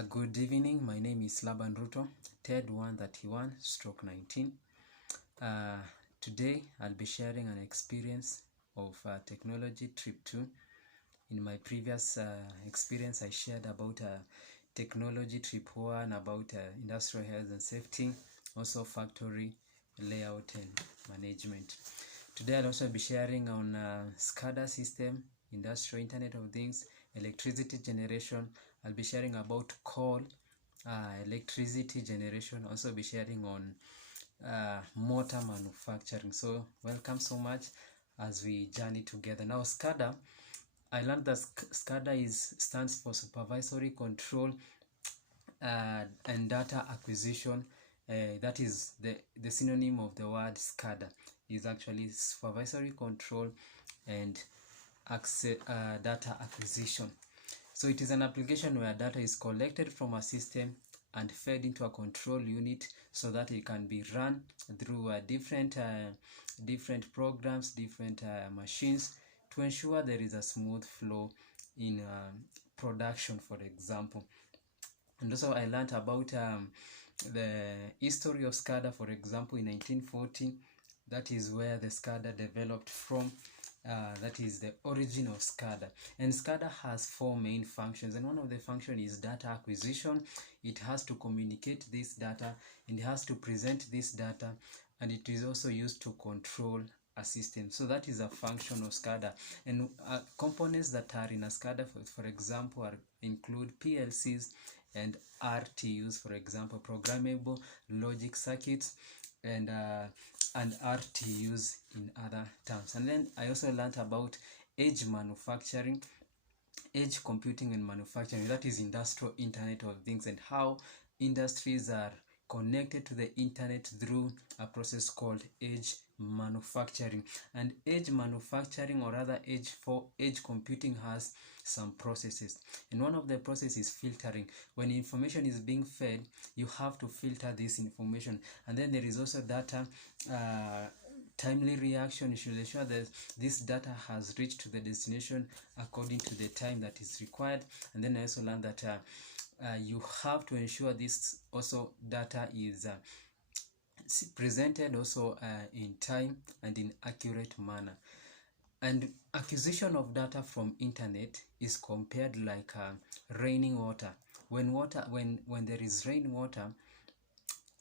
Good evening, my name is Laban Ruto, TED 131 stroke 19. Today I'll be sharing an experience of technology trip 2. In my previous experience I shared about technology trip 1, about industrial health and safety, also factory layout and management. Today I'll also be sharing on SCADA system, industrial internet of things, electricity generation. I'll be sharing about coal, electricity generation. Also be sharing on motor manufacturing. So welcome so much as we journey together. Now SCADA, I learned that SCADA stands for supervisory control and data acquisition. That is the synonym of the word SCADA, is actually supervisory control and data acquisition. So it is an application where data is collected from a system and fed into a control unit so that it can be run through different programs, different machines, to ensure there is a smooth flow in production, for example. And also I learned about the history of SCADA. For example, in 1940, that is where the SCADA developed from. That is the origin of SCADA. And SCADA has 4 main functions, and one of the functions is data acquisition. It has to communicate this data, and it has to present this data, and it is also used to control a system. So that is a function of SCADA. And components that are in a SCADA, for example, include PLCs and RTUs, for example, programmable logic circuits, and RTUs in other terms. And then I also learned about edge manufacturing, edge computing and manufacturing. That is industrial internet of things, and how industries are connected to the internet through a process called edge manufacturing. And edge manufacturing, or rather edge computing, has some processes, and one of the processes is filtering. When information is being fed, you have to filter this information. And then there is also data timely reaction. You should ensure that this data has reached to the destination according to the time that is required. And then I also learned that you have to ensure this also data is presented also in time and in accurate manner. And acquisition of data from internet is compared like raining water. When there is rainwater,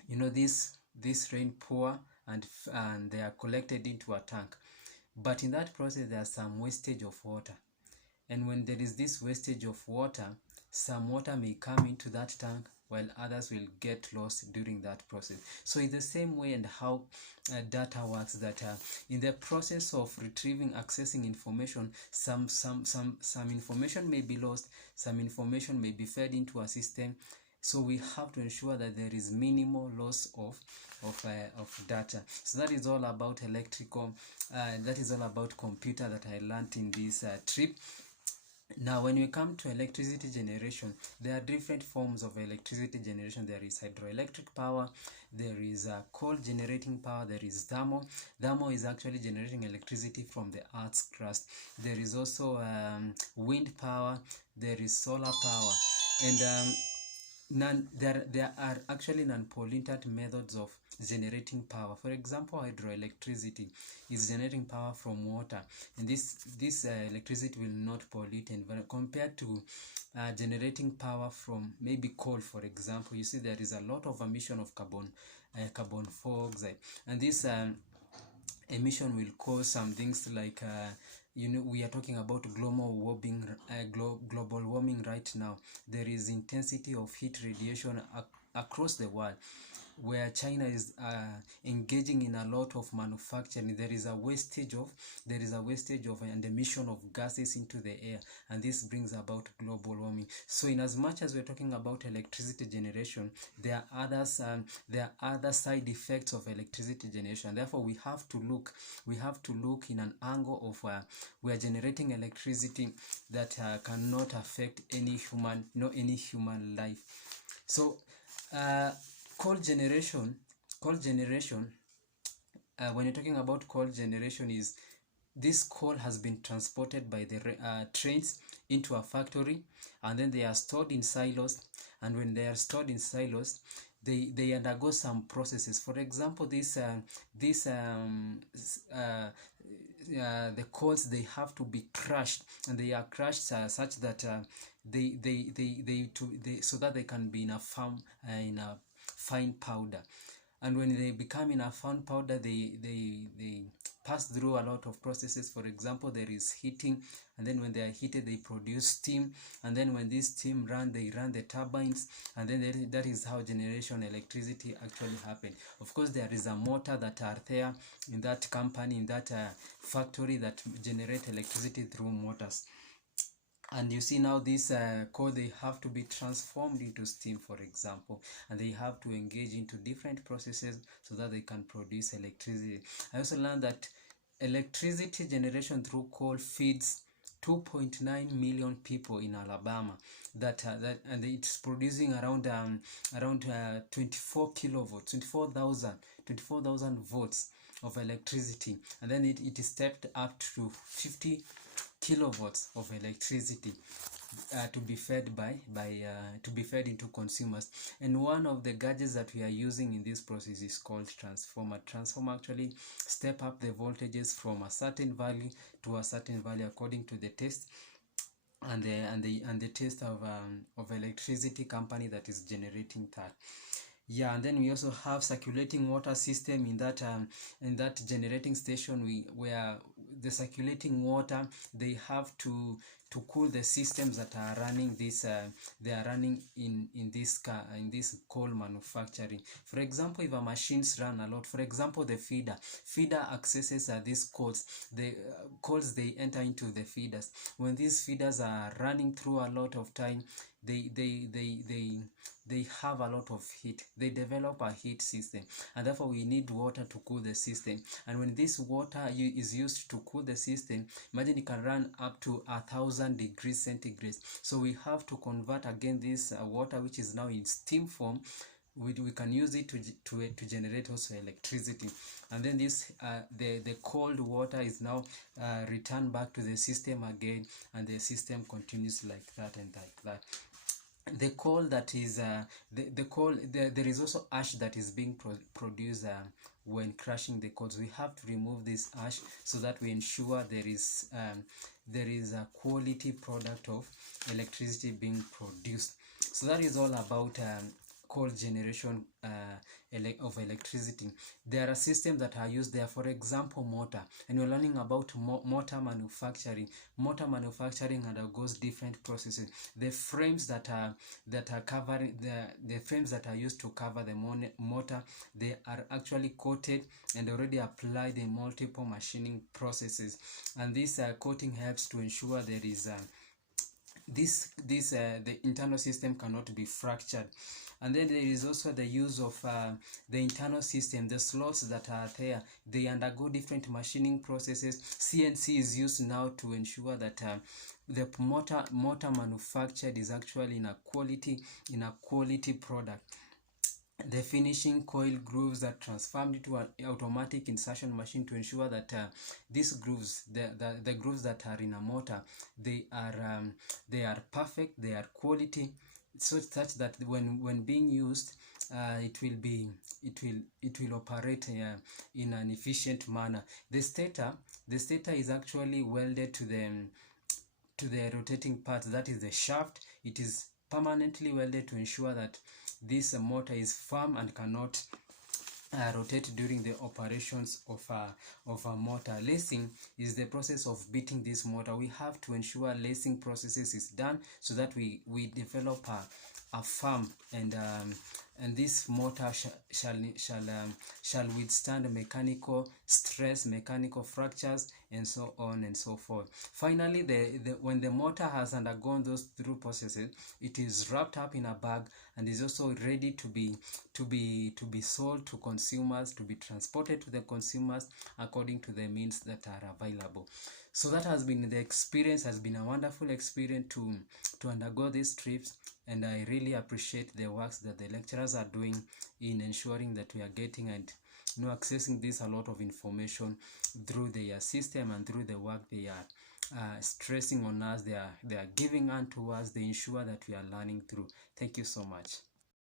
you know, this rain pour and they are collected into a tank. But in that process, there's some wastage of water. And when there is this wastage of water, some water may come into that tank while others will get lost during that process. So in the same way, and how data works, that in the process of retrieving, accessing information, some information may be lost, some information may be fed into a system. So we have to ensure that there is minimal loss of data. So that is all about electrical, that is all about computer that I learned in this trip. Now, when we come to electricity generation, there are different forms of electricity generation. There is hydroelectric power, there is coal generating power, there is thermal. Thermal is actually generating electricity from the Earth's crust. There is also wind power, there is solar power, and there are actually non-pollutant methods of generating power. For example, hydroelectricity is generating power from water, and this electricity will not pollute environment compared to generating power from maybe coal. For example, you see there is a lot of emission of carbon dioxide, and this emission will cause some things like you know, we are talking about global warming right now. There is intensity of heat radiation across the world, where China is engaging in a lot of manufacturing. There is a wastage of and emission of gases into the air, and this brings about global warming. So in as much as we're talking about electricity generation, there are other side effects of electricity generation. Therefore we have to look in an angle of we are generating electricity that cannot affect any human life. So coal generation, when you're talking about coal generation, is this coal has been transported by the trains into a factory, and then they are stored in silos. And when they are stored in silos, they undergo some processes. For example, the coals, they have to be crushed, and they are crushed such that so that they can be in a fine powder. And when they become in a fine powder, they pass through a lot of processes. For example, there is heating, and then when they are heated, they produce steam, and then when this steam they run the turbines, and then that is how generation electricity actually happen. Of course, there is a motor that are there in that company, in that factory, that generate electricity through motors. And you see now this coal, they have to be transformed into steam, for example, and they have to engage into different processes so that they can produce electricity. I also learned that electricity generation through coal feeds 2.9 million people in Alabama, and it's producing around 24 kilovolts, 24,000 volts of electricity, and then it is stepped up to 50 kilovolts of electricity to be fed into consumers. And one of the gadgets that we are using in this process is called transformer. Transformer actually step up the voltages from a certain value to a certain value according to the test and the taste of electricity company that is generating that. Yeah, and then we also have circulating water system in that generating station, where the circulating water, they have to cool the systems that are running this they are running in this coal manufacturing. For example, if a machines run a lot, for example, the feeder accesses these coals. The coals, they enter into the feeders. When these feeders are running through a lot of time, they have a lot of heat. They develop a heat system, and therefore we need water to cool the system. And when this water is used to cool the system, imagine it can run up to 1,000 degrees centigrade. So we have to convert again this water, which is now in steam form. We can use it to generate also electricity. And then this the cold water is now returned back to the system again, and the system continues like that and like that. The coal that is there is also ash that is being produced when crushing the coals. We have to remove this ash so that we ensure there is a quality product of electricity being produced. So that is all about coal generation of electricity. There are systems that are used there. For example, motor, and we're learning about motor manufacturing. Motor manufacturing undergoes different processes. The frames that are covering the frames that are used to cover the motor, they are actually coated and already applied in multiple machining processes. And this coating helps to ensure there is the internal system cannot be fractured. And then there is also the use of the internal system. The slots that are there, they undergo different machining processes. CNC is used now to ensure that the motor manufactured is actually in a quality product. The finishing coil grooves are transformed into an automatic insertion machine to ensure that these grooves, the grooves that are in a motor, they are perfect, they are quality, such that when being used, it will operate in an efficient manner. The stator is actually welded to the rotating part, that is the shaft. It is permanently welded to ensure that this motor is firm and cannot rotate during the operations of a motor. Lacing is the process of beating this motor. We have to ensure lacing processes is done so that we develop a firm and this motor shall withstand mechanical stress, mechanical fractures, and so on and so forth. Finally, when the motor has undergone those through processes, it is wrapped up in a bag and is also ready to be sold to consumers, to be transported to the consumers according to the means that are available. So that has been the experience. Has been a wonderful experience to undergo these trips, and I really appreciate the works that the lecturers are doing in ensuring that we are getting and accessing this a lot of information through their system and through the work they are stressing on us. They are giving unto us. They ensure that we are learning through. Thank you so much.